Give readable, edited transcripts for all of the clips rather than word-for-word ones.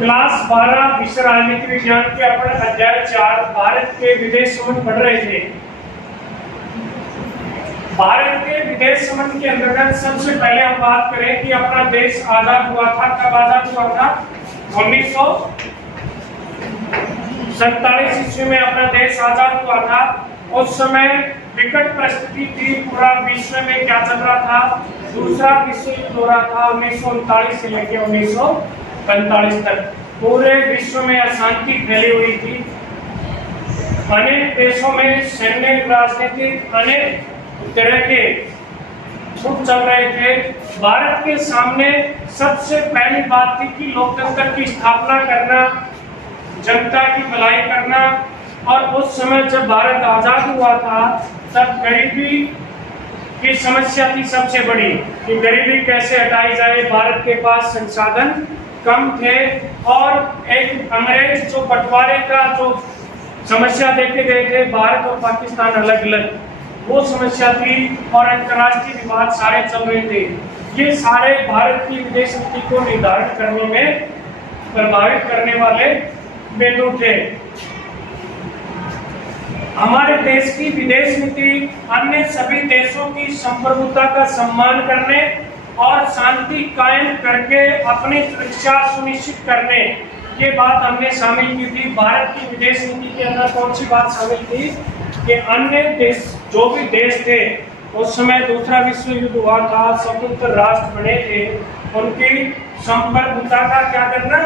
Class 12 विषय राजनीति विज्ञान के अपन अध्याय 4 भारत के विदेश संबंध पढ़ रहे थे। भारत के विदेश संबंध के अंतर्गत सबसे पहले हम बात करें कि अपना देश आजाद हुआ था। कब आजाद हुआ था? 1947 ईस्वी में अपना देश आजाद हुआ था। उस समय विकट परिस्थिति थी, पूरा विश्व में क्या चल रहा था? दूसरा विश्व युद्ध हो रहा था 1939 से लेकर 1945 तक। पूरे विश्व में अशांति फैली हुई थी। अनेक देशों में सैन्य राजनीतिक अनेक तरह के छूट चल रहे थे। भारत के सामने सबसे पहली बात थी कि लोकतंत्र की स्थापना करना, जनता की भलाई करना। और उस समय जब भारत आजाद हुआ था तब गरीबी की समस्या थी सबसे बड़ी, कि गरीबी कैसे हटाई जाए। भारत के पास संसाधन कम थे और एक अंग्रेज जो बंटवारे का जो समस्या देखे गए थे, भारत और पाकिस्तान अलग अलग, वो समस्या थी और अंतर्राष्ट्रीय विवाद सारे चल रहे थे। ये सारे भारत की विदेश नीति को निर्धारित करने में प्रभावित करने वाले बिंदु थे। हमारे देश की विदेश नीति अन्य सभी देशों की संप्रभुता का सम्मान करने और शांति कायम करके अपनी सुरक्षा सुनिश्चित करने ये बात हमने शामिल की थी। भारत की विदेश नीति के अंदर कौन सी बात शामिल थी कि अन्य देश जो भी देश थे, उस समय दूसरा विश्व युद्ध हुआ था, स्वतंत्र राष्ट्र बने थे, उनकी संप्रभुता का क्या करना?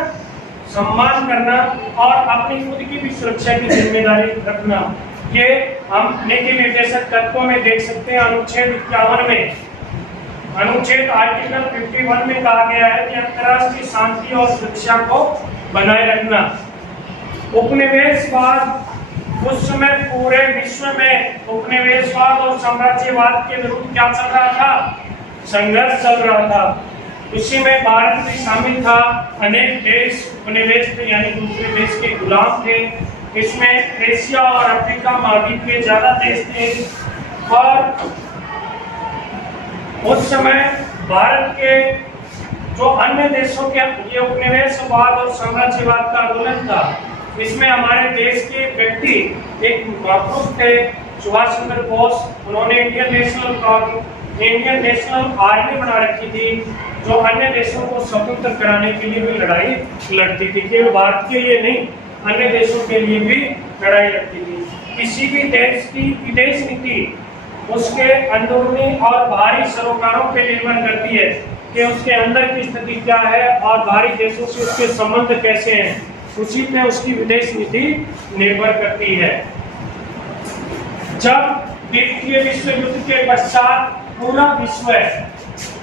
सम्मान करना और अपनी खुद की भी सुरक्षा की जिम्मेदारी रखना। ये हम नीति निर्देशक तत्वों में देख सकते हैं। अनुच्छेद 51 में, अनुच्छेद आर्टिकल 51 में कहा गया है कि अंतर्राष्ट्रीय शांति और सुरक्षा को बनाए रखना। उपनिवेशवाद, उस समय पूरे विश्व में उपनिवेशवाद और साम्राज्यवाद के विरुद्ध क्या चल रहा था? संघर्ष चल रहा था। इसी में भारत भी शामिल था। अनेक देश उपनिवेश थे, यानी दूसरे देश के गुलाम थे। इसमें एशिया और अफ्रीका महाद्वीप के ज्यादा देश थे। और उस समय भारत के जो अन्य देशों के ये उपनिवेशवाद और साम्राज्यवाद का आंदोलन था, इसमें हमारे देश के व्यक्ति एक महापुरुष थे, सुभाष चंद्र बोस। उन्होंने इंडियन नेशनल आर्मी बना रखी थी, जो अन्य देशों को स्वतंत्र कराने के लिए भी लड़ाई लड़ती थी। केवल भारत के लिए नहीं, अन्य देशों के लिए भी लड़ाई लड़ती थी। किसी भी देश की विदेश नीति उसके अंदरूनी और बाहरी सरोकारों पर निर्भर करती है कि उसके अंदर की स्थिति क्या है और बाहरी देशों से उसके संबंध कैसे हैं, उसी पे उसकी विदेश नीति निर्भर करती है। जब द्वितीय विश्व युद्ध के पश्चात पूरा विश्व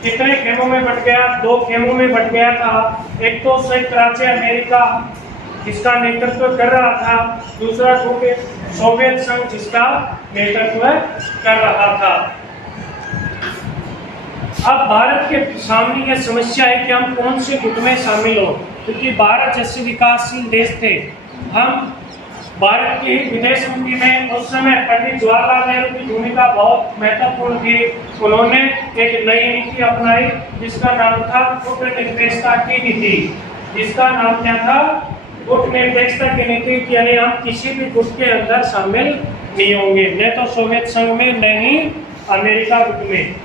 कितने खेमों में बट गया? 2 खेमों में बट गया था। एक तो संयुक्त राज्य अमेरिका जिसका नेतृत्व कर रहा था, दूसरा सोवियत संघ जिसका नेतृत्व कर रहा था। अब भारत के सामने यह समस्या है कि हम कौन से गुट में शामिल हो, क्योंकि भारत जैसे विकासशील देश थे। हम भारत की विदेश नीति में उस समय पंडित जवाहरलाल नेहरू की भूमिका बहुत महत्वपूर्ण थी। उन्होंने एक नई नीति अपनाई जिसका नाम था गुट निरपेक्षता की नीति। जिसका नाम क्या था? गुट निरपेक्षता की नीति। यानी हम किसी भी गुट के अंदर शामिल नहीं होंगे, न तो सोवियत संघ में, न ही अमेरिका गुट में।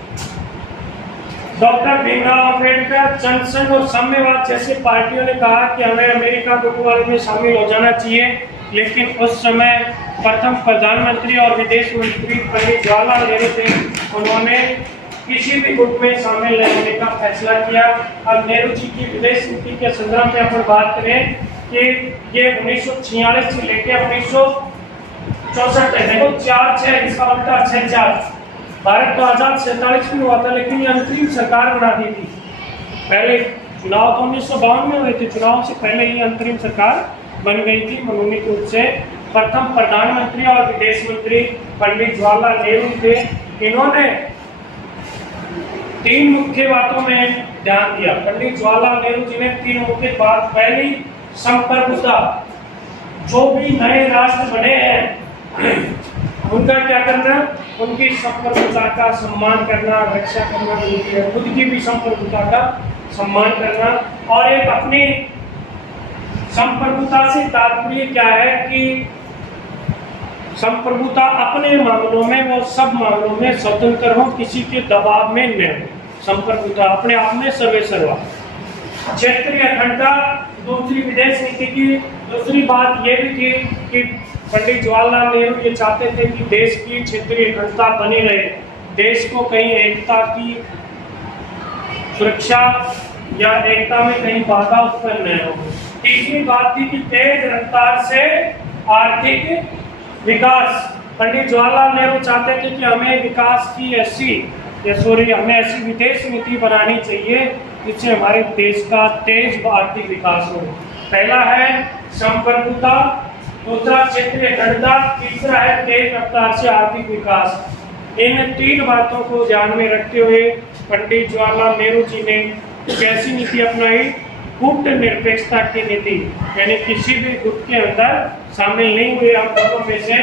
डॉक्टर भीमराव अंबेडकर, जनसंघ और साम्यवाद जैसे पार्टियों ने कहा कि हमें अमेरिका गुट वाले में शामिल हो जाना चाहिए, लेकिन उस समय प्रथम प्रधानमंत्री और विदेश मंत्री पंडित जवाहरलाल नेहरू थे। उन्होंने किसी भी गुट में शामिल नहीं होने का फैसला किया। अब नेहरू जी की विदेश नीति के संदर्भ में अपन बात करें कि ये 1946 से लेकर 1964 तक है, तो 4-6 इसका मतलब 6-4। भारत तो आजाद 47 में हुआ था, लेकिन ये अंतरिम सरकार बना दी थी। पहले चुनाव तो 1952 में हुए थे, चुनाव से पहले ही अंतरिम सरकार बन गई थी। मनोनीत रूप से प्रथम प्रधानमंत्री और विदेश मंत्री पंडित जवाहरलाल नेहरू थे। इन्होंने 3 मुख्य बातों में ध्यान दिया। पंडित जवाहरलाल नेहरू जी ने 3 मुख्य बात, पहली संप्रभुता, जो भी नए राष्ट्र बने हैं उनका क्या करना? उनकी संप्रभुता का सम्मान करना, रक्षा करना जरूरी है। खुद की भी संप्रभुता का सम्मान करना। और एक अपनी संप्रभुता से तात्पर्य क्या है कि संप्रभुता अपने मामलों में, वो सब मामलों में स्वतंत्र हो, किसी के दबाव में न हो। संप्रभुता अपने आप में सर्वे सर्वा। क्षेत्रीय अखंडता दूसरी विदेश नीति की दूसरी बात ये भी थी कि पंडित जवाहरलाल नेहरू ये चाहते थे कि देश की क्षेत्रीय अखंडता बनी रहे, देश को कहीं एकता की सुरक्षा या एकता में कहीं बाधा उत्पन्न न हो। तीसरी बात थी कि तेज रफ्तार से आर्थिक विकास। पंडित जवाहरलाल नेहरू चाहते थे कि हमें विकास की हमें ऐसी विदेश नीति बनानी चाहिए जिससे हमारे देश का तेज आर्थिक विकास हो। पहला है संप्रभुता, दूसरा क्षेत्रीय अखंडता, तीसरा है तेज रफ्तार से आर्थिक विकास। इन तीन बातों को ध्यान में रखते हुए पंडित जवाहरलाल नेहरू जी ने कैसी नीति अपनाई? गुट निरपेक्षता की नीति, यानी किसी भी गुट के अंदर शामिल नहीं हुए। हम लोगों में से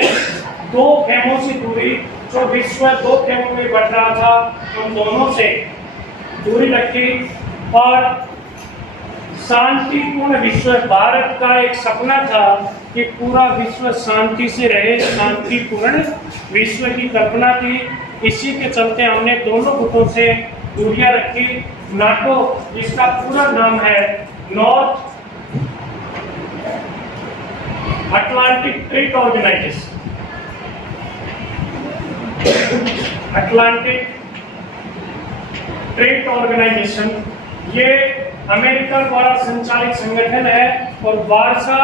दो खेमों से दूरी, जो विश्व दो खेमों में बढ़ रहा था, उन दोनों से दूरी रखी और शांतिपूर्ण विश्व। भारत का एक सपना था कि पूरा विश्व शांति से रहे, शांतिपूर्ण विश्व की कल्पना थी। इसी के चलते हमने दोनों गुटों से दूरियां रखी। नाटो, जिसका पूरा नाम है North Atlantic Trade Organization, Atlantic Trade Organization, ये अमेरिका द्वारा संचालित संगठन है और वार्सा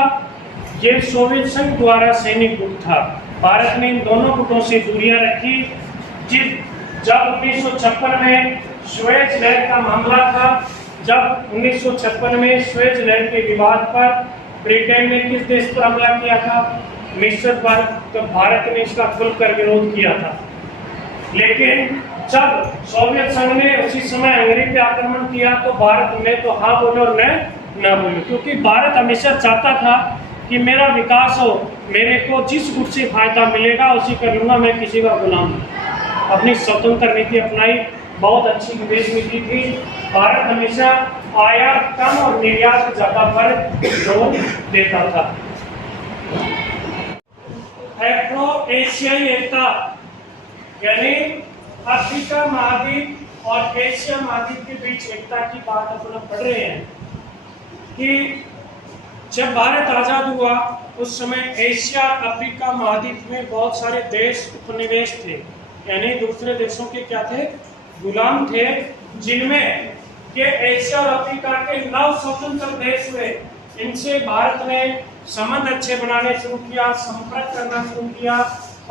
ये सोवियत संघ द्वारा सैनिक गुट था। भारत ने इन दोनों गुटों से दूरियां रखी। जब 1956 में स्वेज लहर का मामला था, जब 1956 में स्वेज लहर के विवाद पर ब्रिटेन ने किस देश पर हमला किया था? मिस्र पर। तो भारत ने इसका खुलकर विरोध किया था। लेकिन जब सोवियत संघ ने उसी समय हंगरी पे आक्रमण किया तो भारत ने तो हाँ बोले और न बोले, क्योंकि भारत हमेशा चाहता था कि मेरा विकास हो, मेरे को जिस गुट से फायदा मिलेगा उसी कर लूंगा, मैं किसी का गुलाम नहीं। अपनी स्वतंत्र नीति अपनाई, बहुत अच्छी विदेश नीति थी। भारत हमेशा आयात कम और निर्यात ज्यादा पर जोर देता था। एफ्रो एशियाई एकता, यानी अफ्रीका महाद्वीप और एशिया महाद्वीप के बीच एकता की बात अपना पढ़ रहे हैं कि जब भारत आजाद हुआ उस समय एशिया अफ्रीका महाद्वीप में बहुत सारे देश उपनिवेश थे, यानी दूसरे देशों के क्या थे? गुलाम थे, जिनमें के एशिया और अफ्रीका के 9 स्वतंत्र देश हुए। इनसे भारत ने संबंध अच्छे बनाने शुरू किया, संपर्क करना शुरू किया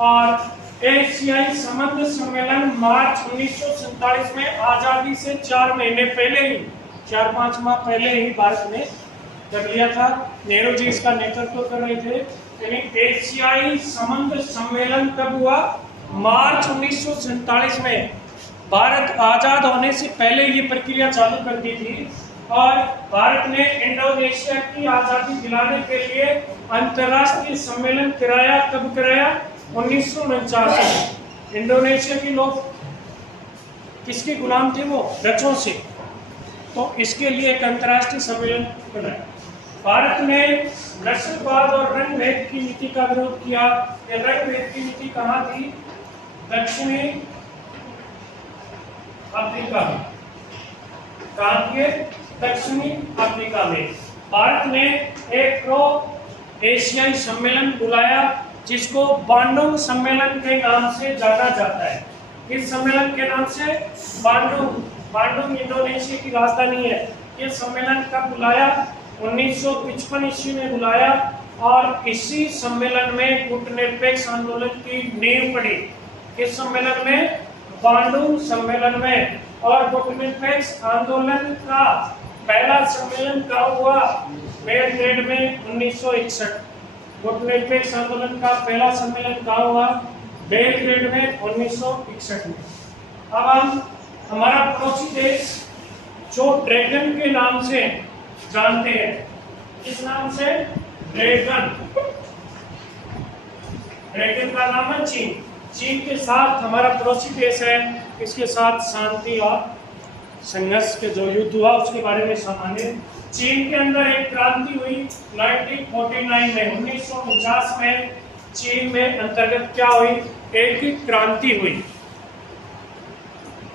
और एशियाई संबंध सम्मेलन मार्च 1947 में आजादी से 4 महीने पहले ही, 4-5 माह पहले ही भारत ने कर लिया था। नेहरू जी इसका नेतृत्व कर रहे थे। यानी एशियाई संबंध सम्मेलन कब हुआ? मार्च 1947 में। भारत आजाद होने से पहले ये प्रक्रिया चालू कर दी थी और भारत ने इंडोनेशिया की आजादी दिलाने के लिए अंतर्राष्ट्रीय सम्मेलन कराया। कब कराया? 1949। इंडोनेशिया के लोग किसके गुलाम थे? वो डचों से। तो इसके लिए एक अंतर्राष्ट्रीय सम्मेलन बनाया। भारत ने नस्लवाद और रंग भेद की नीति का विरोध किया। ये रंग भेद की नीति कहाँ थी? दक्षिणी अफ्रीका में। कहाँ थी? दक्षिणी अफ्रीका में। भारत ने एक प्रो एशियाई सम्मेलन बुलाया जिसको बांडुंग सम्मेलन के नाम से जाना जाता है। इस सम्मेलन के नाम से बांडुंग इंडोनेशिया की राजधानी है। ये सम्मेलन कब बुलाया? 1955 ईस्वी में बुलाया और इसी सम्मेलन में गुटनिरपेक्ष आंदोलन की नींव पड़ी। इस सम्मेलन में, बांडुंग सम्मेलन में। और गुटनिरपेक्ष आंदोलन का पहला सम्मेलन कब हुआ? बेलग्रेड में 1961। गुटनिरपेक्ष आंदोलन का पहला सम्मेलन कहाँ हुआ? बेलग्रेड में 1961 में। अब हमारा पड़ोसी देश जो ड्रैगन के नाम से जानते हैं, किस नाम से? ड्रैगन। ड्रैगन का नाम है चीन। चीन के साथ हमारा पड़ोसी देश है, इसके साथ शांति और संघर्ष के जो युद्ध हुआ उसके बारे में सामान्य। चीन के अंदर एक क्रांति हुई 1949 में, 1949 में चीन में अंतर्गत क्या हुई, एक क्रांति हुई।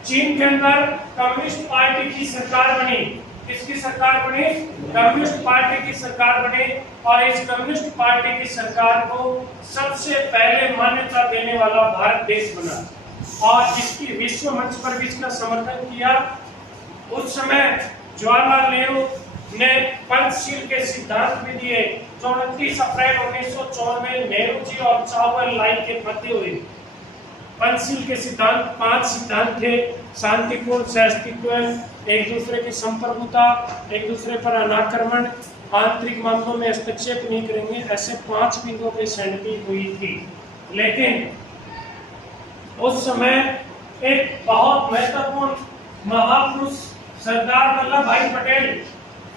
चीन के अंदर कम्युनिस्ट पार्टी की सरकार बनी। किसकी सरकार बनी? कम्युनिस्ट पार्टी की सरकार बनी। और इस कम्युनिस्ट पार्टी की सरकार को सबसे पहले मान्यता देने वाला भारत देश बना और इसकी विश्व मंच पर भी इसका समर्थन किया। उस समय जवाहरलाल नेहरू ने पंचशील के सिद्धांत भी दिए। 29 अप्रैल 1954 में नेहरू जी और चावल लाई के मध्य हुए। पंचशील के सिद्धांत 5 सिद्धांत थे: शांतिपूर्ण सहअस्तित्व, एक दूसरे की संप्रभुता, एक दूसरे पर अनाक्रमण, आंतरिक मामलों में हस्तक्षेप नहीं करेंगे। ऐसे 5 बिंदुओं पे सहमति हुई थी। लेकिन उस समय एक बहुत महत्वपूर्ण महापुरुष सरदार वल्लभ भाई पटेल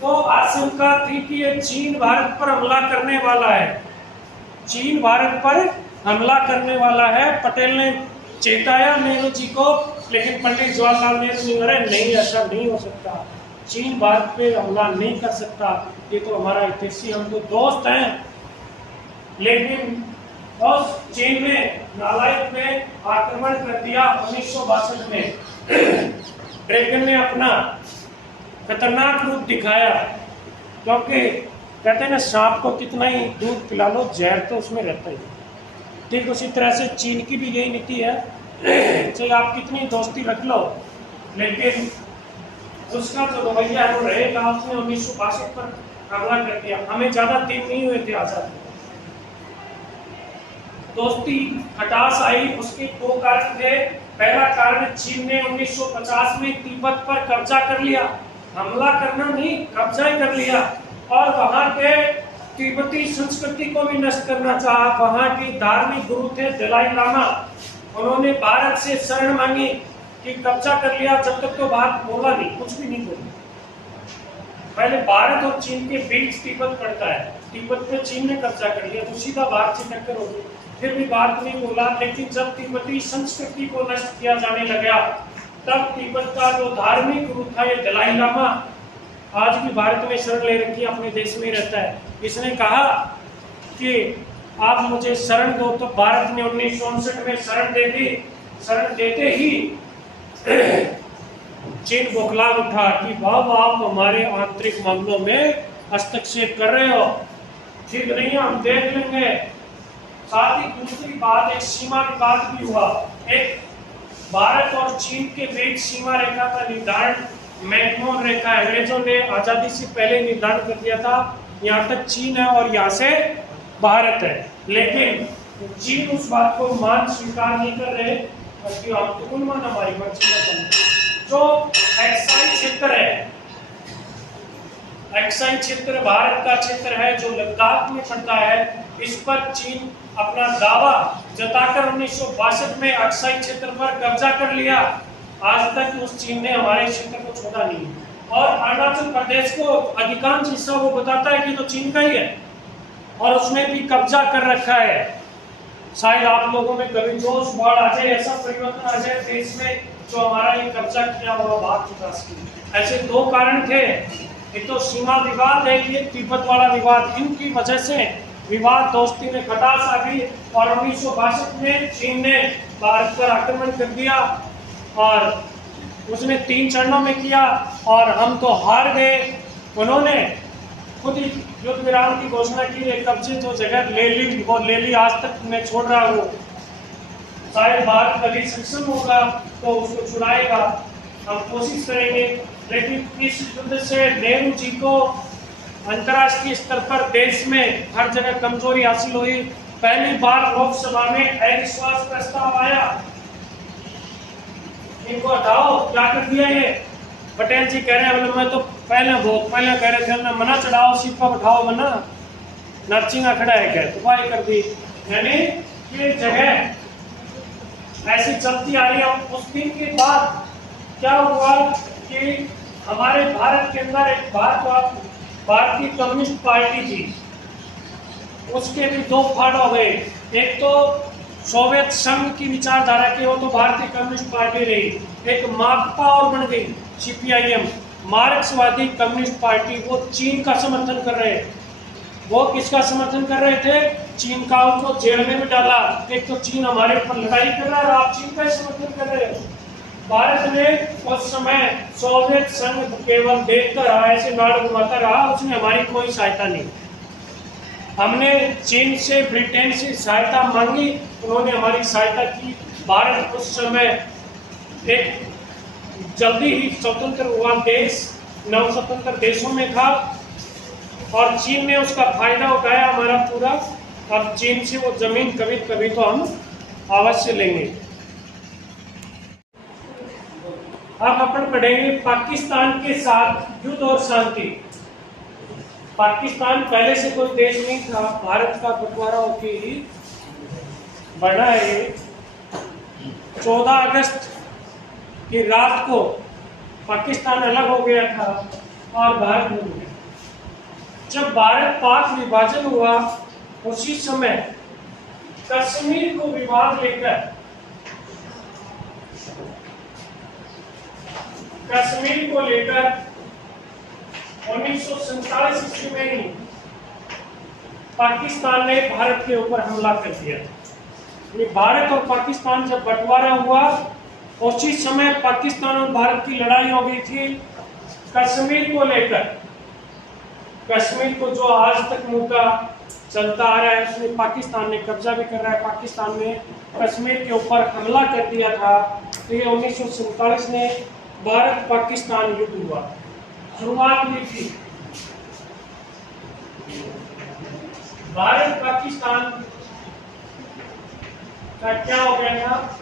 को आशंका थी कि ये चीन भारत पर हमला करने वाला है, चीन भारत पर हमला करने वाला है। पटेल ने चेताया नेहरू जी को, लेकिन पंडित जवाहरलाल नेहरू जी अरे नहीं, ऐसा नहीं हो सकता, चीन भारत पे हमला नहीं कर सकता, ये तो हमारा हितैषी, हम तो दोस्त हैं। लेकिन उस चीन ने नालायक ने आक्रमण कर दिया 1962 में। ड्रैगन ने अपना खतरनाक रूप दिखाया, क्योंकि कहते हैं ना सांप को कितना ही दूध पिला लो जहर तो उसमें रहता ही। ठीक उसी तरह से चीन की भी यही नीति है, चाहे आप कितनी दोस्ती रख लो, लेकिन उसका जो रवैया है वो रहेगा। उसने 1962 पर हमला कर दिया। हमें ज्यादा दिन नहीं हुए थे आजादी, दोस्ती खटास आई। उसके 2 कारण थे। पहला कारण, चीन ने 1950 में तिब्बत पर कब्जा कर लिया, हमला करना नहीं, कब्जा ही कर लिया, और वहां के तिब्बती संस्कृति को भी नष्ट करना चाहा। वहां के धार्मिक गुरु थे दलाई लामा, उन्होंने भारत से शरण मांगी कि कब्जा कर लिया। जब तक तो बात बोला नहीं, कुछ भी नहीं बोला। पहले भारत और चीन के बीच तिब्बत पड़ता है, तिब्बत पे चीन ने कब्जा कर लिया तो सीधा भारत से टक्कर हो गई। फिर भी बात नहीं बोला। लेकिन जब तिब्बती संस्कृति को नष्ट किया जाने लगा, तब तिब्बत का जो धार्मिक गुरु था ये दलाई लामा, आज भी भारत में शरण ले रखी, अपने देश में रहता है। इसने कहा कि आप मुझे शरण दो, तो भारत ने 1964 में शरण दे दी। शरण देते ही चीन बौखला उठा कि बाब आप हमारे आंतरिक मामलों में हस्तक्षेप कर रहे हो, ठीक नहीं है, हम देख लेंगे। साथ ही दूसरी बात, एक सीमा विवाद भी हुआ। एक भारत और चीन के बीच सीमा रेखा का निर्धारण मैकमोहन रेखा अंग्रेजों ने आजादी से पहले निर्धारण कर दिया था। यहाँ तक चीन है और यहाँ से भारत है, लेकिन चीन उस बात को स्वीकार नहीं कर रहे, क्योंकि हम तो कुल मान हमारी मर्जी का चलते। जो एक्साई क्षेत्र है, एक्साई क्षेत्र भारत का क्षेत्र है जो लद्दाख में पड़ता है, इस पर चीन अपना दावा जताकर 1962 में अक्साई क्षेत्र पर कब्जा कर लिया। आज तक उस चीन ने हमारे क्षेत्र को छोड़ा नहीं। और अरुणाचल प्रदेश को अधिकांश हिस्सा वो बताता है कि तो चीन का ही है, और उसने भी कब्जा कर रखा है। शायद आप लोगों में कभी जोश बाढ़ आ जाए, ऐसा परिवर्तन आ जाए देश में जो हमारा ये कब्जा किया हुआ भाग चुका है। ऐसे 2 कारण थे, एक तो सीमा विवाद है, ये तिब्बत वाला विवाद। इनकी वजह से विवाद दोस्ती में खटास आ गई और 1962 में चीन ने भारत पर आक्रमण कर दिया और उसने 3 चरणों में किया और हम तो हार गए। उन्होंने खुद ही युद्ध विराम की घोषणा की, कब्जे जो जगह ले ली वो ले ली, आज तक मैं छोड़ रहा हूँ। शायद भारत कभी सक्षम होगा तो उसको छुड़ाएगा, हम कोशिश करेंगे। लेकिन इस युद्ध से नेहरू जी को अंतर्राष्ट्रीय स्तर पर देश में हर जगह कमजोरी हासिल हुई। पहली बार लोकसभा में अविश्वास प्रस्ताव आया, इनको हटाओ, क्या कर दिया ये? पटेल जी कह रहे हैं मैं तो पहले कह रहे थे ना, मना चढ़ाओ, सीट पर बैठाओ, मना नरसिंगा खड़ा है क्या, तो वाही कर दी। यानी ये जगह ऐसी चलती आ रही है। उस दिन के बाद क्या हुआ कि हमारे भारत के अंदर एक भारतीय कम्युनिस्ट पार्टी थी, उसके भी 2 फाड़ हो गए। एक तो सोवियत संघ की विचारधारा की, वो तो भारतीय कम्युनिस्ट पार्टी रही, एक माकपा और बन गई। CPIM मार्क्सवादी कम्युनिस्ट पार्टी, वो चीन का समर्थन कर रहे हैं। वो किसका समर्थन कर रहे थे? चीन का। उनको जेल में भी डाला। एक तो चीन हमारे ऊपर लड़ाई कर रहा है और आप चीन का समर्थन कर रहे हो। भारत ने उस समय सोवियत संघ केवल देखकर रहा, ऐसे नाड़ घुमाता रहा, उसने हमारी कोई सहायता नहीं। हमने चीन से, ब्रिटेन से सहायता मांगी, उन्होंने हमारी सहायता की। भारत उस समय एक जल्दी ही स्वतंत्र हुआ देश, नवस्वतंत्र देशों में था, और चीन ने उसका फायदा उठाया हमारा पूरा। अब चीन से वो जमीन कभी कभी तो हम अवश्य लेंगे। अब अपन पढ़ेंगे पाकिस्तान के साथ युद्ध और शांति। पाकिस्तान पहले से कोई देश नहीं था, भारत का बंटवारा होकर ही बना है। 14 अगस्त की रात को पाकिस्तान अलग हो गया था और भारत बन गया। जब भारत पाक विभाजन हुआ, उसी समय कश्मीर को विवाद लेकर, कश्मीर को लेकर 1947 ईस्वी में ही पाकिस्तान ने भारत के ऊपर हमला कर दिया। भारत और पाकिस्तान जब बंटवारा हुआ, उसी समय पाकिस्तान और भारत की लड़ाई हो गई थी कश्मीर को लेकर। कश्मीर को जो आज तक मुद्दा चलता आ रहा है, उसमें पाकिस्तान ने कब्जा भी कर रहा है। पाकिस्तान ने कश्मीर के ऊपर हमला कर दिया था। तो ये 1947 में भारत पाकिस्तान युद्ध हुआ, शुरुआत हुई थी। भारत पाकिस्तान का क्या हो गया था?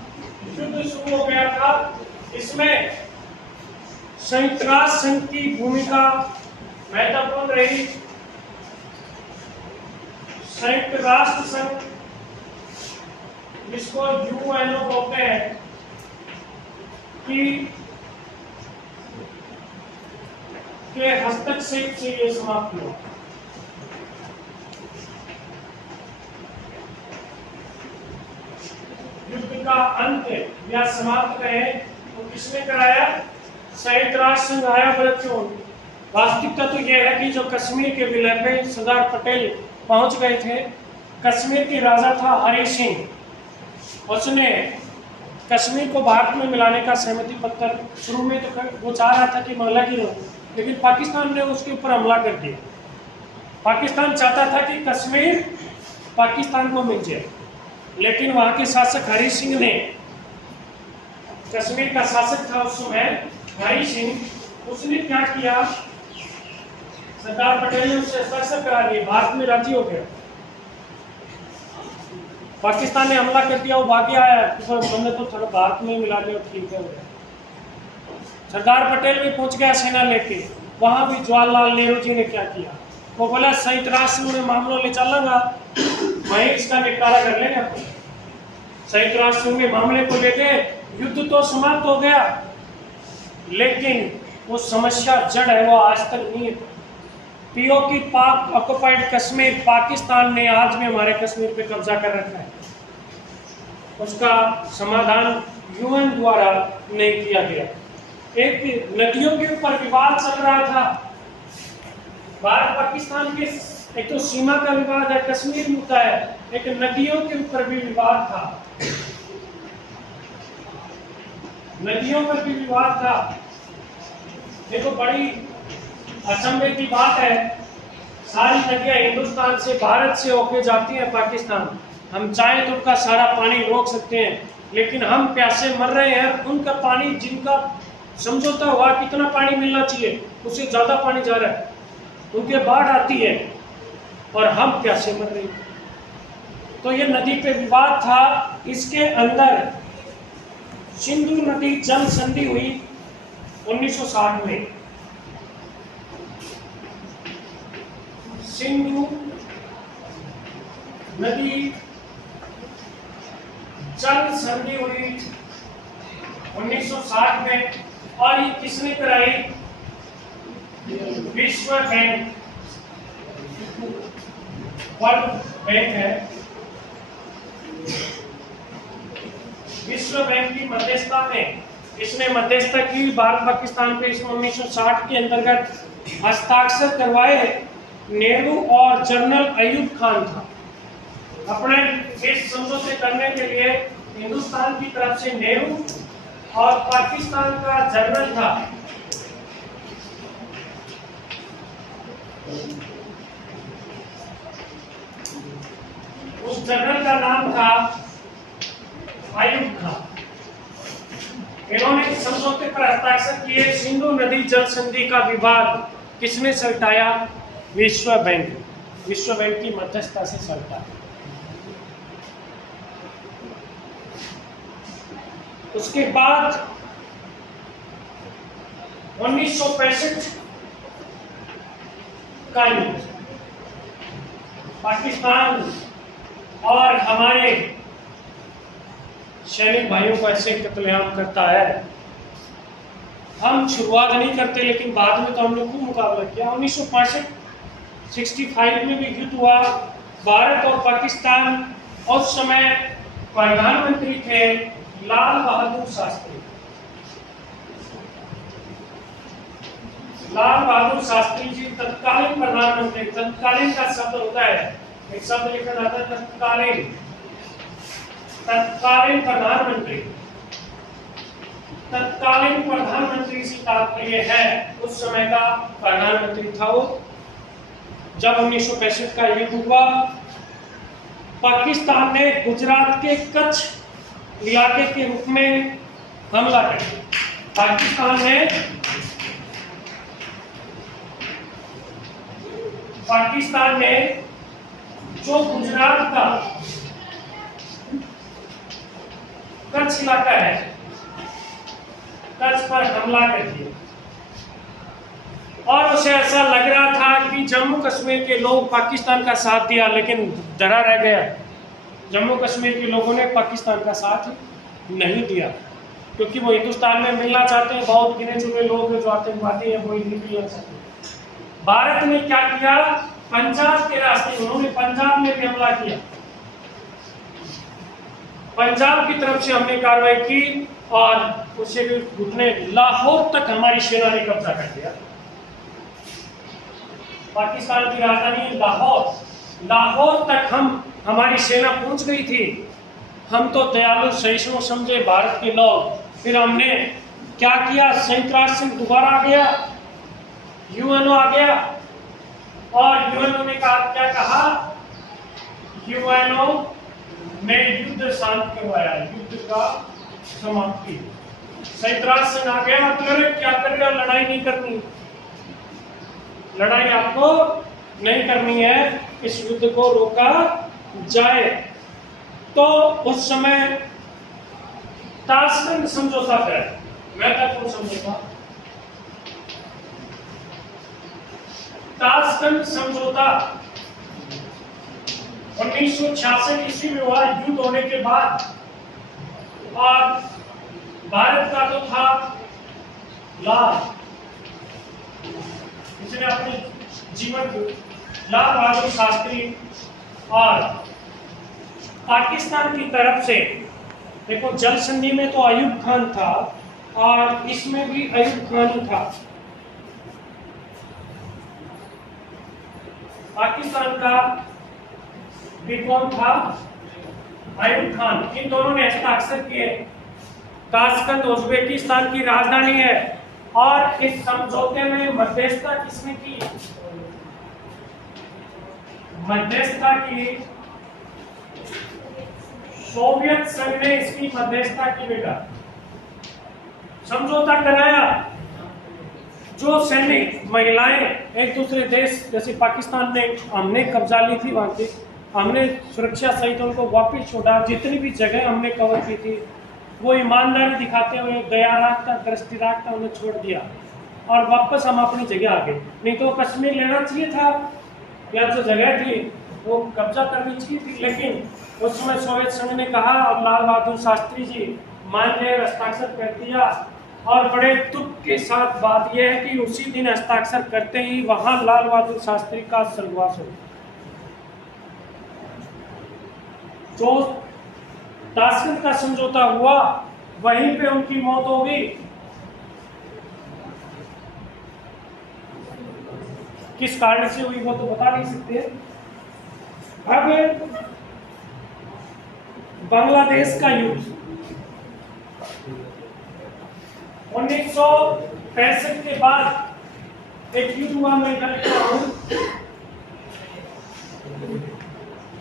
युद्ध शुरू हो गया था। इसमें संयुक्त राष्ट्र संघ की भूमिका महत्वपूर्ण रही। संयुक्त राष्ट्र संघ, जिसको यूएनओ बोलते हैं, के हस्तक्षेप से ये समाप्त हुआ। युद्ध का अंत या समाप्त कहे तो किसने कराया? संयुक्त राष्ट्र संघ आया। बोले क्यों? वास्तविकता तो यह है कि जो कश्मीर के विलय पे सरदार पटेल पहुंच गए थे। कश्मीर के राजा था हरि सिंह। उसने कश्मीर को भारत में मिलाने का सहमति पत्र शुरू में तो वो चाह रहा था कि मैं अलग ही रहूं, लेकिन पाकिस्तान ने उसके ऊपर हमला कर दिया। पाकिस्तान चाहता था कि कश्मीर पाकिस्तान को मिल जाए, लेकिन वहाँ के शासक हरि सिंह ने, कश्मीर का शासक था उस समय हरि सिंह, उसने क्या किया? सरदार पटेल ने उससे हस्ताक्षर करा दिए, भारत में राजी हो गया। पाकिस्तान ने हमला कर दिया, वो भागे आया, तो हमने तो थोड़ा भारत में मिला दिया, ठीक है। सरदार पटेल भी पहुंच गया सेना लेके। वहां भी जवाहरलाल नेहरू जी ने क्या किया? वो बोला संयुक्त राष्ट्र में मामलों ले चलूंगा, वहीं इसका निपटारा कर लेंगे। संयुक्त राष्ट्र में मामले को लेके युद्ध तो समाप्त हो गया, लेकिन वो समस्या जड़ है, वो आज तक नहीं है। पीओके पाक ऑक्युपाइड कश्मीर, पाकिस्तान ने आज भी हमारे कश्मीर पे कब्जा कर रखा है। उसका समाधान यूएन द्वारा नहीं किया गया। एक नदियों के ऊपर विवाद चल रहा था। भारत पाकिस्तान के एक तो सीमा का विवाद है, कश्मीर मुद्दा है, एक नदियों के ऊपर भी विवाद था। नदियों पर भी विवाद था। देखो, बड़ी अचंभे की बात है, सारी नदियां हिंदुस्तान से, भारत से होके जाती हैं पाकिस्तान। हम चाहे तो उनका सारा पानी रोक सकते हैं, लेकिन हम प्यासे मर रहे हैं। उनका पानी, जिनका समझौता हुआ कितना पानी मिलना चाहिए, उससे ज्यादा पानी जा रहा है। उनके बाढ़ आती है और हम प्यासे मर रहे हैं। तो ये नदी पे विवाद था। इसके अंदर सिंधु नदी जल संधि हुई 1960 में। सिंधु नदी जल संधि हुई 1960 में, और ये किसने कराई? विश्व बैंक, वर्ल्ड बैंक है, विश्व बैंक की मध्यस्थता में इसने मध्यस्थता की, भारत पाकिस्तान पे इसमें 1960 के अंतर्गत हस्ताक्षर करवाए नेहरू और जनरल अयूब खान था। अपने इस समझौते करने के लिए हिंदुस्तान की तरफ से नेहरू और पाकिस्तान का जनरल था उस जनरल का नाम था अयूब खान। इन्होंने इस समझौते पर हस्ताक्षर किए। सिंधु नदी जल संधि का विवाद किसने सलटाया? विश्व बैंक। विश्व बैंक की मध्यस्थता से सलटा। उसके बाद 1965 का युद्ध पाकिस्तान और हमारे सैनिक भाइयों को ऐसे कत्लेआम करता है। हम शुरुआत नहीं करते लेकिन बाद में तो हमने खूब मुकाबला किया। 1965 में भी युद्ध हुआ। भारत और पाकिस्तान, उस समय प्रधानमंत्री थे लाल बहादुर शास्त्री। लाल बहादुर शास्त्री जी तत्कालीन प्रधानमंत्री। तत्कालीन का शब्द होता है, एक शब्द लिखा जाता है तत्कालीन। तत्कालीन प्रधानमंत्री, तत्कालीन प्रधानमंत्री से तात्पर्य है उस समय का प्रधानमंत्री था वो। जब 1965 का युद्ध हुआ, पाकिस्तान ने गुजरात के कच्छ इलाके के रूप में हमला कर दिया। पाकिस्तान ने जो गुजरात का कच्छ इलाका है, कच्छ पर हमला कर दिया। और उसे ऐसा लग रहा था कि जम्मू कश्मीर के लोग पाकिस्तान का साथ दिया, लेकिन डरा रह गया। जम्मू कश्मीर के लोगों ने पाकिस्तान का साथ नहीं दिया, क्योंकि वो हिंदुस्तान में मिलना चाहते हैं। बहुत गिने चुने लोग जो आतंकवादी हैं वो नहीं मिलना चाहते। भारत ने क्या किया? पंजाब के रास्ते उन्होंने पंजाब में भी हमला किया। पंजाब की तरफ से हमने कार्रवाई की और उसे भी घुटने लाहौर तक हमारी सेना ने कब्जा कर लिया। पाकिस्तान की राजधानी लाहौर तक हमारी सेना पहुंच गई थी। हम तो दयालु सहिष्णु समझे भारत के लोग। फिर हमने क्या किया? संयुक्त राष्ट्र संघ दोबारा आ गया, यूएनओ आ गया और यूएनओ ने क्या कहा? यूएनओ में युद्ध शांत करवाया, युद्ध का समाप्ति। संयुक्त राष्ट्र संघ आ गया, मतलब क्या कर रहे हो? लड़ाई नहीं करनी, लड़ाई आपको नहीं करनी है, इस युद्ध को रोका जाए। तो उस समय ताशकंद समझौता है, महत्वपूर्ण समझौता। ताशकंद समझौता 1966 ईस्वी में हुआ, युद्ध होने के बाद। और भारत का तो था लाल, इसने अपने जीवन को लाल बहादुर शास्त्री, और पाकिस्तान की तरफ से देखो जल संधि में तो अयूब खान था और इसमें भी अयूब खान ही था। पाकिस्तान का भी कौन था? अयूब खान। इन दोनों ने हस्ताक्षर किए। ताशकंद उज्बेकिस्तान की राजधानी है। और इस समझौते में मध्यस्थता किसने की? मध्यस्थता की सोवियत संघ ने इसकी मध्यस्थता की। बेटा समझौता कराया। जो सैनिक महिलाएं एक दूसरे देश जैसे पाकिस्तान में हमने कब्जा ली थी, वहां की हमने सुरक्षा सहित उनको वापस छोड़ा। जितनी भी जगह हमने कवर की थी वो ईमानदारी दिखाते हुए, दया रखता, दृष्टि रखता उन्हें छोड़ दिया और वापस हम अपनी जगह आ गए। नहीं तो कश्मीर लेना चाहिए था, या जो जगह थी वो कब्जा करनी चाहिए थी। लेकिन उस समय सोवियत संघ ने कहा, और लाल बहादुर शास्त्री जी मान गए, हस्ताक्षर कर दिया। और बड़े दुख के साथ बात यह है कि उसी दिन हस्ताक्षर करते ही वहां लाल बहादुर शास्त्री का स्वर्गवास हो। जो ताशकंद का समझौता हुआ वहीं पे उनकी मौत हो गई। किस कारण से हुई वो तो बता नहीं सकते। अब बांग्लादेश का युद्ध 1965 के बाद एक युद्ध हुआ। मैं इधर लिखा हूं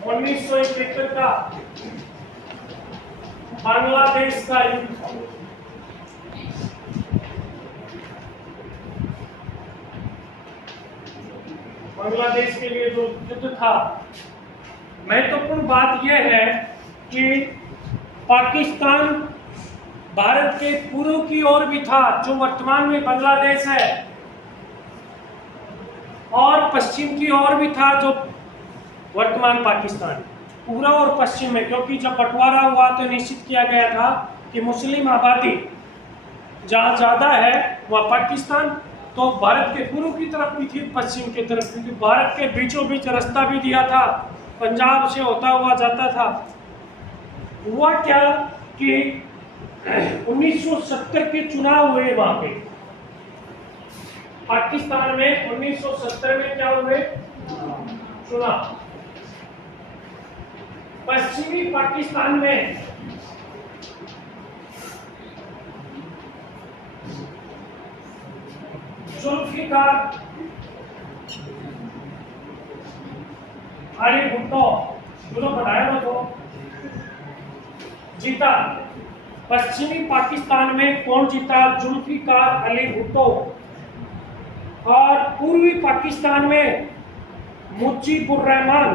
1971 का बांग्लादेश का युद्ध। बांग्लादेश के लिए जो युद्ध था, महत्वपूर्ण बात यह है कि पाकिस्तान भारत के पूर्व की ओर भी था, जो वर्तमान में बांग्लादेश है, और पश्चिम की ओर भी था, जो वर्तमान पाकिस्तान, पूरा और पश्चिम में। क्योंकि जब बंटवारा हुआ तो निश्चित किया गया था कि मुस्लिम आबादी जहाँ ज़्यादा है वह पाकिस्तान, तो भारत के पूर्व की तरफ भी थी, पश्चिम की तरफ, क्योंकि भारत के बीचों बीच रास्ता भी दिया था, पंजाब से होता हुआ जाता था। हुआ क्या कि 1970 के चुनाव हुए वहां पे पाकिस्तान में। 1970 में क्या हुए चुनाव? पश्चिमी पाकिस्तान में जुल्फिकार अली भुट्टो जो बनाया वो तो जीता। पश्चिमी पाकिस्तान में कौन जीता? जुल्फिकार अली भुट्टो। और पूर्वी पाकिस्तान में मुजीबुर रहमान।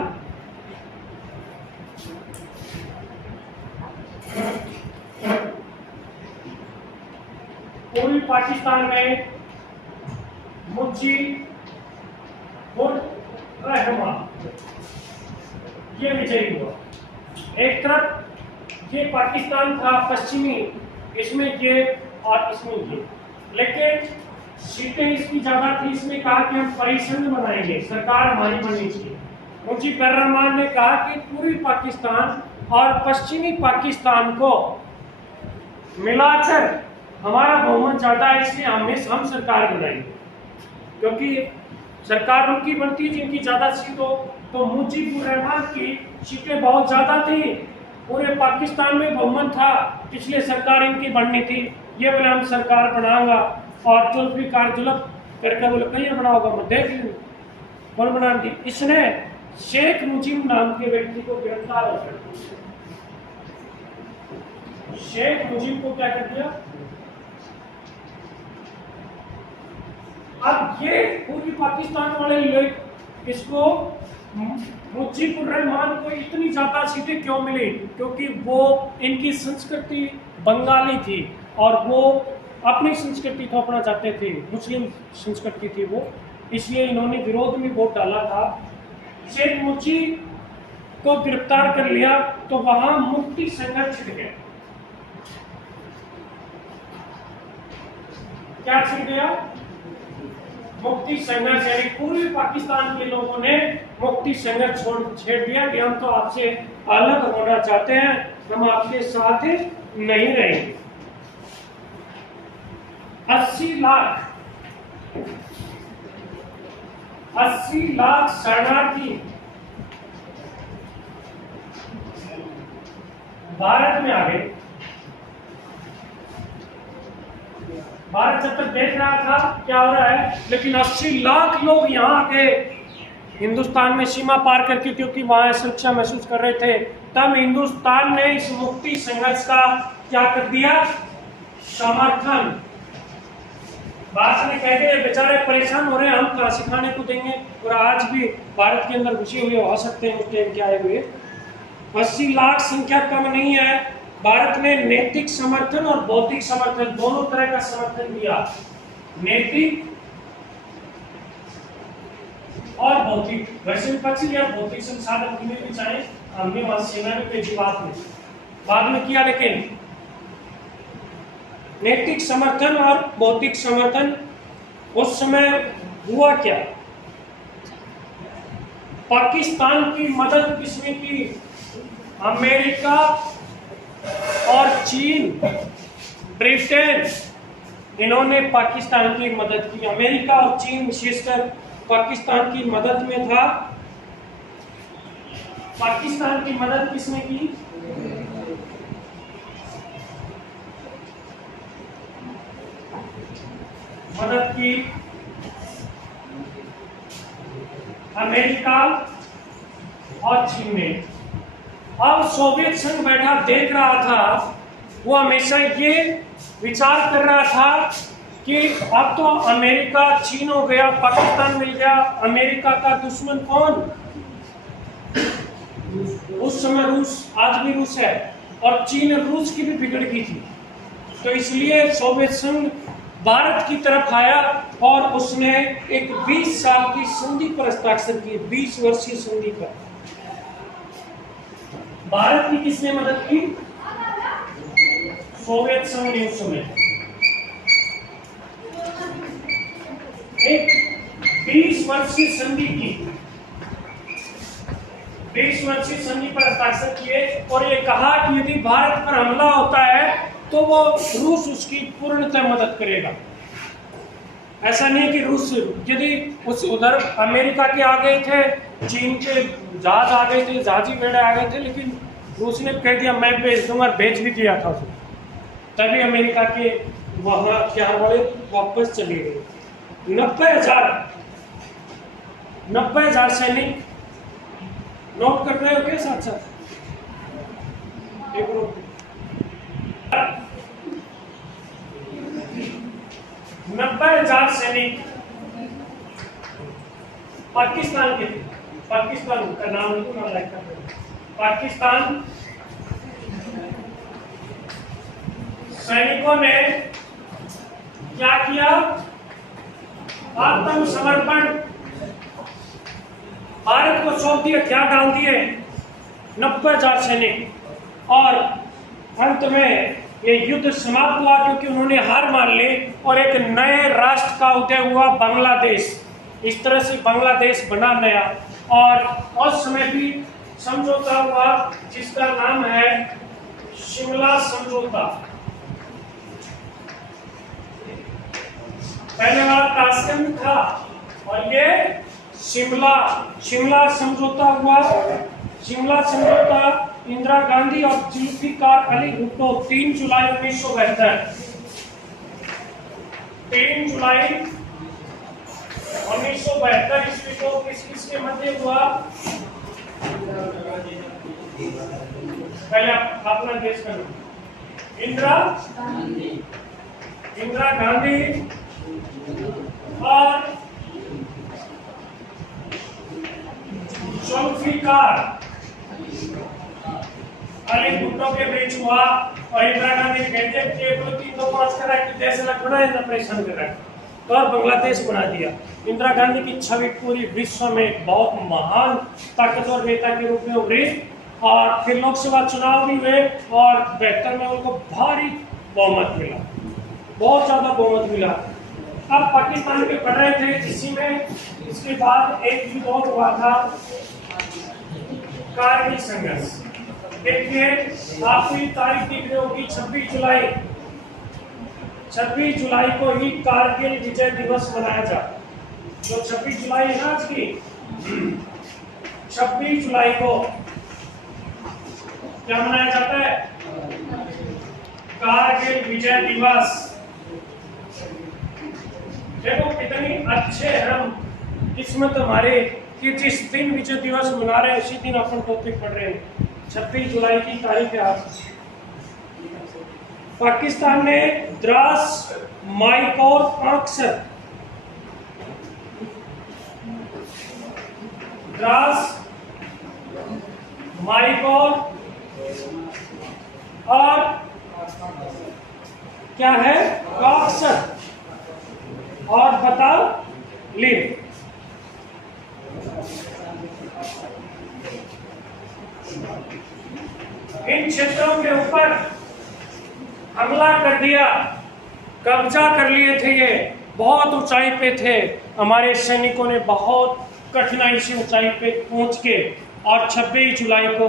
पूर्वी पाकिस्तान में मुजीबुर रहमान ये विजयी हुआ। एक तरफ ये पाकिस्तान था पश्चिमी, इसमें ये और इसमें ये, लेकिन सीटें इसकी ज्यादा थी। इसमें कहा कि हम परिसंघ बनाएंगे, सरकार हमारी बननी चाहिए। मुजीबुर रहमान ने कहा कि पूर्वी पाकिस्तान और पश्चिमी पाकिस्तान को मिलाकर हमारा बहुमत ज्यादा है, इसलिए हम सरकार बनाएंगे। क्योंकि सरकार उनकी बनती जिनकी ज्यादा सीट हो। तो मुजीबुर रहमान की सीटें बहुत ज्यादा थी, पूरे पाकिस्तान में बहुमत था, इसलिए सरकार इनकी बननी थी। ये बोले हम सरकार बनाऊंगा, और जुल्फिकार जुल्फ करके बोले कहीं बनाओगा, मैं देख लूँ कौन बना दी। इसने शेख मुजीब नाम के व्यक्ति को गिरफ्तार कर दिया। शेख मुजीब को क्या कर दिया? अब ये पूर्वी पाकिस्तान वाले लोग इसको मुजीबुर रहमान को इतनी ज्यादा सीटें क्यों मिली? क्योंकि वो इनकी संस्कृति बंगाली थी और वो अपनी संस्कृति को अपना चाहते थे, मुस्लिम संस्कृति थी वो, इसलिए इन्होंने विरोध में वोट डाला था। शेख मुजीब को गिरफ्तार कर लिया तो वहां मुक्ति संघर्ष छिड़ गया। क्या छिड़ गया? मुक्ति संघर्ष, यानी पूर्वी पाकिस्तान के लोगों ने मुक्ति संघर्ष छेड़ दिया कि हम तो आपसे अलग होना चाहते हैं, हम आपके साथ नहीं रहेंगे। 80 लाख शरणार्थी भारत में आ गए। भारत जब तक देख रहा था क्या हो रहा है, लेकिन 80 लाख लोग यहाँ आके हिंदुस्तान में सीमा पार करके, क्योंकि वहां सुरक्षा महसूस कर रहे थे। तब हिंदुस्तान ने इस मुक्ति संघर्ष का क्या कर दिया? समर्थन। भारत ने कह दिया बेचारे परेशान हो रहे हैं, हम कहाँ से खाने को देंगे। और आज भी भारत के अंदर घुसे हुए हो सकते हैं उस टाइम के आए हुए 80 लाख संख्या कम नहीं है। भारत ने नैतिक समर्थन और भौतिक समर्थन दोनों तरह का समर्थन दिया। नैतिक और भौतिक, वैसे विपक्षी या भौतिक संसाधन जिन्हें भी चाहे हमने वहां सेना में भेजी, बाद में किया, लेकिन नैतिक समर्थन और भौतिक समर्थन। उस समय हुआ क्या? पाकिस्तान की मदद किसने की? अमेरिका और चीन ब्रिटेन, इन्होंने पाकिस्तान की मदद की। अमेरिका और चीन विशेषकर पाकिस्तान की मदद में था। पाकिस्तान की मदद किसने की? मदद की अमेरिका और चीन ने। अब सोवियत संघ बैठा देख रहा था, वो हमेशा ये विचार कर रहा था कि अब तो अमेरिका चीन हो गया, पाकिस्तान मिल गया, अमेरिका का दुश्मन कौन? उस समय रूस, आज भी रूस है, और चीन रूस की भी बिगड़ गई थी। तो इसलिए सोवियत संघ भारत की तरफ आया और उसने एक 20 साल की संधि पर हस्ताक्षर किए, 20 वर्षीय संधि पर। भारत की किसने मदद की? सोवियत संघ ने उस समय एक 20 वर्षीय संधि की, 20 वर्षीय संधि पर हस्ताक्षर किए और ये कहा कि यदि भारत पर हमला होता है तो वो रूस उसकी पूर्णतः मदद करेगा। ऐसा नहीं कि रूस यदि उस उधर अमेरिका के आ गए थे, चीन के जहाज आ गए थे, जहाजी बेड़े आ गए थे, लेकिन रूस ने कह दिया मैं भेज दूंगा, भेज भी दिया था उसने। तभी अमेरिका के वहां क्या वाले वापस चले गए। 90,000 सैनिक, नोट कर रहे हो क्या साथ साथ? 90,000 सैनिक पाकिस्तान के थे। पाकिस्तान का नाम पाकिस्तान सैनिकों ने क्या किया? आत्मसमर्पण, भारत को सौंप दिया, क्या डाल दिए? 90,000 सैनिक। और अंत में ये युद्ध समाप्त हुआ क्योंकि उन्होंने हार मान ली और एक नए राष्ट्र का उदय हुआ, बांग्लादेश। इस तरह से बांग्लादेश बना नया। और उस समय भी समझौता हुआ जिसका नाम है शिमला समझौता। पहले वाला ताशकंद था और ये शिमला समझौता हुआ। शिमला समझौता इंदिरा गांधी और जुल्फिकार अली भुट्टो 3 जुलाई 1972, 3 जुलाई 1972 ईस्वी को किसके मध्य हुआ? पहले अपना देश का नाम इंदिरा गांधी और जुल्फिकार अली भुट्टो के बीच हुआ। और इंदिरा गांधी कहते थे तो 3-5 करा कि देश अलग बना है, परेशान कर रहा है, तो और बांग्लादेश बना दिया। इंदिरा गांधी की छवि पूरी विश्व में बहुत महान ताकतवर नेता के रूप में उभरी। और फिर लोकसभा चुनाव भी हुए और 72 में उनको भारी बहुमत मिला, बहुत ज्यादा बहुमत मिला। अब पाकिस्तान के पढ़ रहे थे इसी में। इसके बाद एक युद्ध और हुआ था, कारगिल संघर्ष। देखिए आखिरी तारीख दिख रही होगी 26 जुलाई। 26 जुलाई को ही कारगिल विजय दिवस मनाया जाता। जो 26 जुलाई है ना आज की, 26 जुलाई को क्या मनाया जाता है? कारगिल विजय दिवस। देखो कितनी अच्छे हम किस्मत हमारे कि जिस दिन विजय दिवस मना रहे हैं उसी दिन अपन टॉपिक पढ़ रहे हैं। 26 जुलाई की तारीख है आज। पाकिस्तान ने द्रास, माइकौर, अक्सर, द्रास, माइकौर और क्या है अक्सर और बतालिन, इन क्षेत्रों के ऊपर हमला कर दिया, कब्जा कर लिए थे। ये बहुत ऊंचाई पे थे। हमारे सैनिकों ने बहुत कठिनाई से ऊंचाई पे पहुंच के और 26 जुलाई को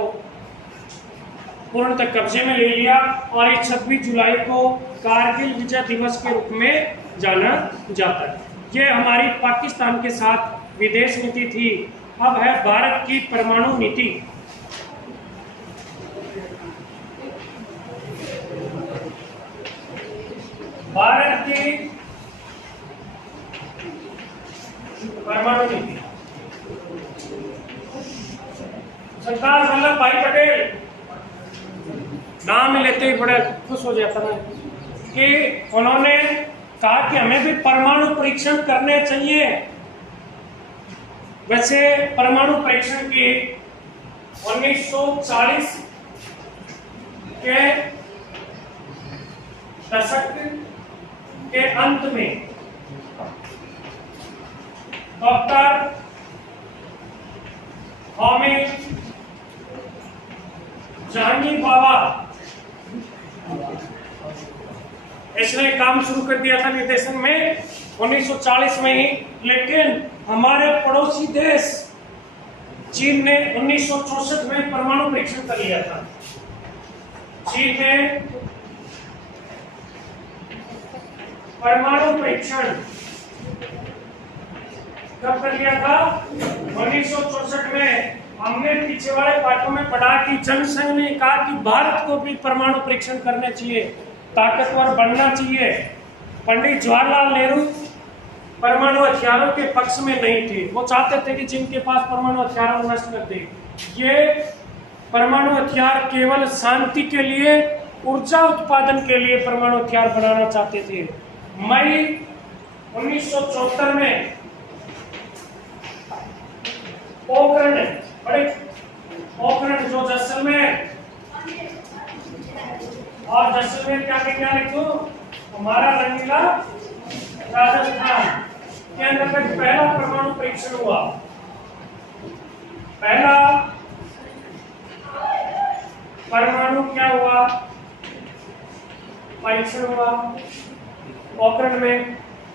पूर्णतः कब्जे में ले लिया और इस 26 जुलाई को कारगिल विजय दिवस के रूप में जाना जाता है। ये हमारी पाकिस्तान के साथ विदेश नीति थी। अब है भारत की परमाणु नीति। भारत की परमाणु नीति। सरदार वल्लभ भाई पटेल नाम लेते ही बड़े खुश हो जाता है कि उन्होंने कहा कि हमें भी परमाणु परीक्षण करने चाहिए। वैसे परमाणु परीक्षण की 1940 के दशक के अंत में डॉक्टर हामिद जहांगीर बाबा इसने काम शुरू कर दिया था निर्देशन में 1940 में ही। लेकिन हमारे पड़ोसी देश चीन ने 1964 में परमाणु परीक्षण कर लिया था। चीन ने परमाणु परीक्षण कब कर लिया था? 1964 में। हमने पीछे वाले पाठों में पढ़ा कि जनसंघ ने कहा कि भारत को भी परमाणु परीक्षण करने चाहिए, ताकतवर बनना चाहिए। पंडित जवाहरलाल नेहरू परमाणु हथियारों के पक्ष में नहीं थे। वो चाहते थे कि जिनके पास परमाणु हथियार नष्ट कर दे। ये परमाणु हथियार केवल शांति के लिए, ऊर्जा उत्पादन के लिए परमाणु हथियार बनाना चाहते थे। मई 1974 में पोखरण, बड़े पोखरण जो जैसलमेर, और जैसलमेर क्या क्या लिखो, हमारा रंगीला राजस्थान के अंतर्गत पहला परमाणु परीक्षण हुआ। पहला परमाणु क्या हुआ? परीक्षण हुआ पोखरण में।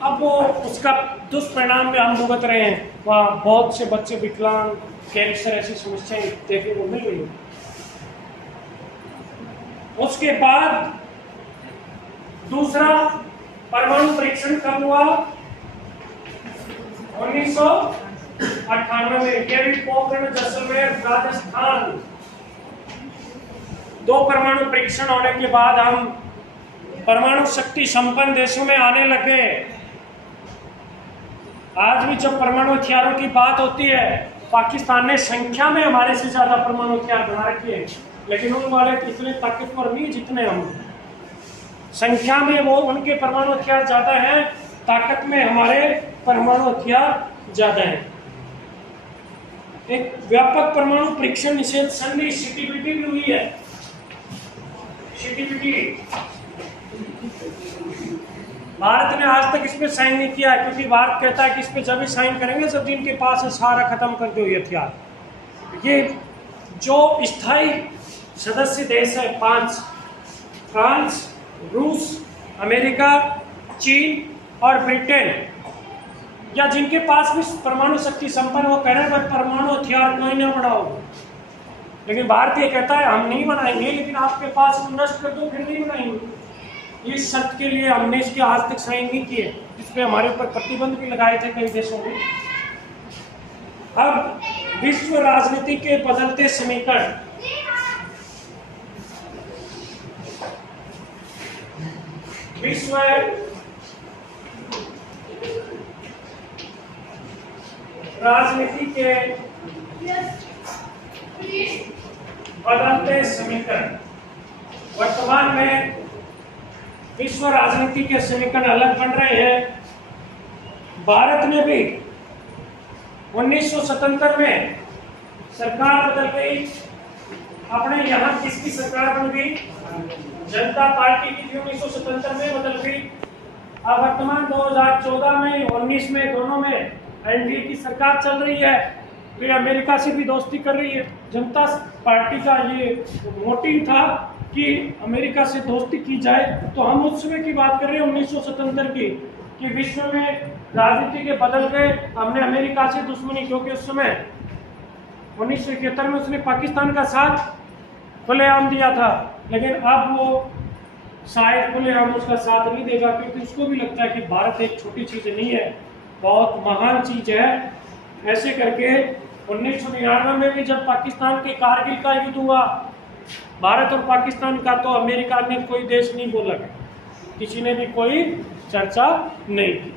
अब वो उसका दुष्परिणाम में हम भुगत रहे हैं। वहाँ बहुत से बच्चे विकलांग, कैंसर, ऐसी समस्याएं देखने को मिल रही है। उसके बाद दूसरा परमाणु परीक्षण कब हुआ? 1998 में। ये भी पोखरण, जैसलमेर, राजस्थान। दो परमाणु परीक्षण होने के बाद हम परमाणु शक्ति संपन्न देशों में आने लगे। आज भी जब परमाणु हथियारों की बात होती है, पाकिस्तान ने संख्या में हमारे से ज्यादा परमाणु हथियार बना रखे हैं, लेकिन उन वाले इतने ताकतवर नहीं जितने हम। संख्या में वो उनके परमाणु हथियार ज्यादा हैं, ताकत में हमारे परमाणु हथियार ज्यादा हैं। एक व्यापक परमाणु परीक्षण निषेध संधि सीटीबीटी भी हुई है। सीटीबीटी भारत ने आज तक इस पे साइन नहीं किया, क्योंकि भारत कहता है कि इस पे जब भी साइन करेंगे जब जिनके पास है सारा खत्म कर दो ये हथियार। ये जो स्थायी सदस्य देश है 5, फ्रांस, रूस, अमेरिका, चीन और ब्रिटेन, या जिनके पास भी परमाणु शक्ति संपन्न, वो कह रहे हैं परमाणु हथियार कोई ना बनाओ। लेकिन भारत ये कहता है हम नहीं बनाएंगे, लेकिन आपके पास नष्ट कर दो फिर नहीं बनाएंगे। इस शर्त के लिए हमने इसके आज तक साइन नहीं किए। इस पे हमारे ऊपर प्रतिबंध भी लगाए थे कई देशों ने। अब विश्व राजनीति के बदलते समीकरण, विश्व राजनीति के बदलते समीकरण। वर्तमान में विश्व राजनीति के समीकरण अलग बन रहे हैं। भारत में भी 1977 में सरकार बदल गई। अपने यहाँ किसकी सरकार बन गई? जनता पार्टी की थी 1977 में, बदल गई। अब वर्तमान 2014 में, 19 में, दोनों में एनडीए की सरकार चल रही है। फिर अमेरिका से भी दोस्ती कर रही है। जनता पार्टी का ये मोटिव था कि अमेरिका से दोस्ती की जाए। तो हम उस समय की बात कर रहे हैं 1977 की, कि विश्व में राजनीति के बदल गए। हमने अमेरिका से दुश्मनी, क्योंकि उस समय 1971 में उसने पाकिस्तान का साथ खुलेआम दिया था, लेकिन अब वो शायद खुलेआम उसका साथ नहीं देगा, क्योंकि उसको भी लगता है कि भारत एक छोटी चीज़ नहीं है, बहुत महान चीज़ है। ऐसे करके 1999 में भी जब पाकिस्तान के कारगिल का युद्ध हुआ, भारत और पाकिस्तान का, तो अमेरिका ने कोई देश नहीं बोला, किसी ने भी कोई चर्चा नहीं की।